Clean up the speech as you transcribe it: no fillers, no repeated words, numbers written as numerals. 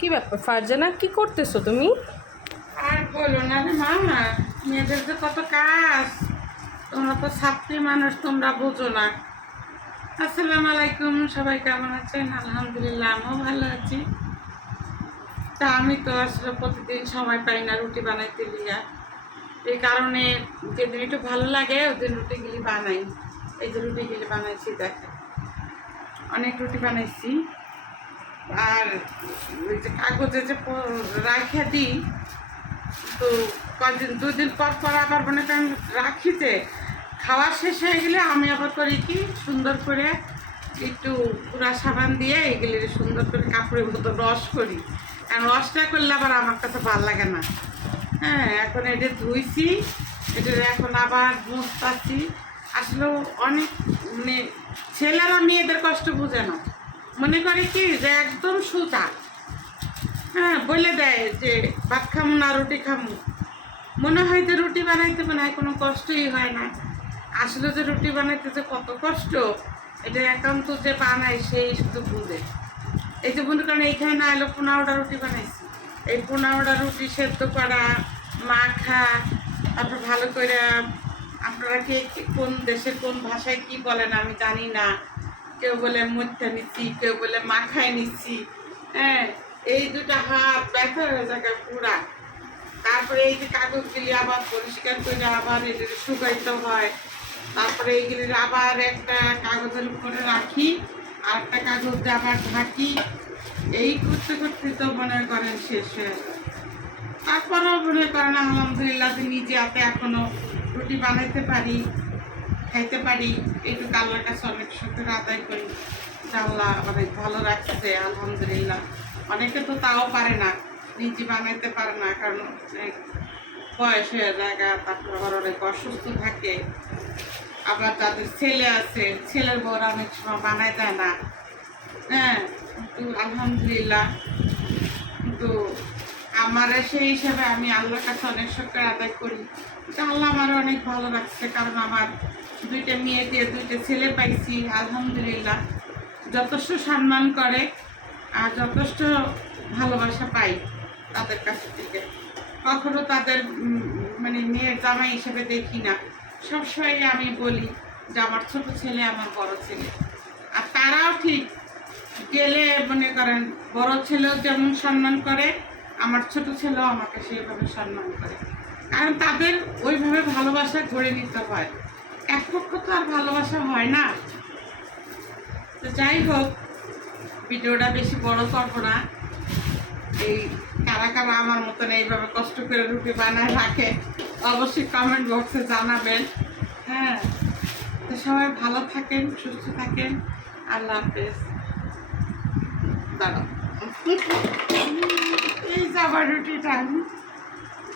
কি ব্যাপার ফারজানা, কি করতেছো তুমি? আর বলো না রে মা, মেয়েদের যে কত কাজ। তোমরা তো ছাত্রী মানুষ, তোমরা বোঝো না। আসসালামু আলাইকুম, সবাই কেমন আছেন? আলহামদুলিল্লাহ, আমিও ভালো আছি। তা আমি তো আসলে প্রতিদিন সময় পাই না রুটি বানাইতে লিয়া। এই কারণে যেদিন একটু ভালো লাগে ওদিন রুটিগুলি বানাই। এই যে রুটিগুলি বানাইছি, দেখেন অনেক রুটি বানাইছি। আর ওই যে কাগজে যে রাখা দিই, তো কদিন দুদিন পর পর আবার মনে করেন রাখিতে খাওয়া শেষ হয়ে গেলে আমি আবার করি কি, সুন্দর করে একটু পুরা সাবান দিয়ে এগুলি সুন্দর করে কাপড়ের মতো রস করি। আর রসটা করলে আবার আমার কাছে ভালো লাগে না। হ্যাঁ, এখন এটা ধুইছি, এটা এখন আবার মুছতাছি। আসলে অনেক মানে ছেলেরা মেয়েদের কষ্ট বুঝে না, মনে করে কি যে একদম সুতা। হ্যাঁ, বলে দেয় যে ভাত খামু না রুটি খামু, মনে হয় যে রুটি বানাইতে মনে হয় কোনো কষ্টই হয় না। আসলে যে রুটি বানাইতে যে কত কষ্ট, এটা একান্ত যে বানায় সেই শুধু বুঝে। এই যে মনে করেন এইখানে না এলো 15টা রুটি বানাইছি। এই 15টা রুটি সেদ্ধ করা, মাখা, তারপর ভালো করে, আপনারা কে কোন দেশে কোন ভাষায় কি বলেন আমি জানি না। কেউ বলে মুঠা নিচ্ছি, কেউ বলে মাখায় নিচ্ছি। হ্যাঁ, এই দুটা হাত ব্যথা হয়ে যায় পুরা। তারপরে এই যে কাগজগুলি আবার পরিষ্কার করে আবার এগুলি শুকাইতে হয়। তারপরে এইগুলির আবার একটা কাগজের উপরে রাখি, আর একটা কাগজ দিয়ে আবার ঢাকি। এই করতে করতে তো মনে করেন শেষ হয়ে যায়। তারপরেও মনে করেন আলহামদুলিল্লাহ যে নিজে হাতে এখনো রুটি বানাইতে পারি, খাইতে পারি। এইটুকু আল্লাহর কাছে অনেক শুকর আদায় করি যে আল্লাহ অনেক ভালো রাখছে আলহামদুলিল্লাহ। অনেকে তো তাও পারে না, নিজে বানাইতে পারে না, কারণ অনেক বয়স হয়ে জায়গা, তারপর আবার অনেক অসুস্থ থাকে। আবার তাদের ছেলে আছে, ছেলের বউরা অনেক সময় বানায় দেয় না। হ্যাঁ, কিন্তু আলহামদুলিল্লাহ, কিন্তু আমার সেই হিসাবে আমি আল্লাহর কাছে অনেক শুকর আদায় করি। আল্লাহ আমার অনেক ভালো রাখছে, কারণ আমার দুইটা মেয়ে দিয়ে দুইটা ছেলে পাইছি আলহামদুলিল্লাহ। যথেষ্ট সম্মান করে আর যথেষ্ট ভালোবাসা পাই তাদের কাছ থেকে। কখনো তাদের মানে মেয়ের জামাই হিসেবে দেখি না। সবসময় আমি বলি যে আমার ছোট ছেলে আমার বড় ছেলে। আর তারাও ঠিক গেলে মনে করেন বড় ছেলেও যেমন সম্মান করে, আমার ছোট ছেলেও আমাকে সেইভাবে সম্মান করে। কারণ তাদের ওইভাবে ভালোবাসা গড়ে নিতে হয়, এক পক্ষ তো আর ভালোবাসা হয় না। তো যাই হোক, ভিডিওটা বেশি বড় করবো না। এই কারা কারা আমার মতন এইভাবে কষ্ট করে রুটি বানায় রাখে অবশ্যই কমেন্ট বক্সে জানাবেন। হ্যাঁ, তো সবাই ভালো থাকেন, সুস্থ থাকেন। আল্লাহ হাফেজ। দাঁড়াও, এই যাবার রুটিটা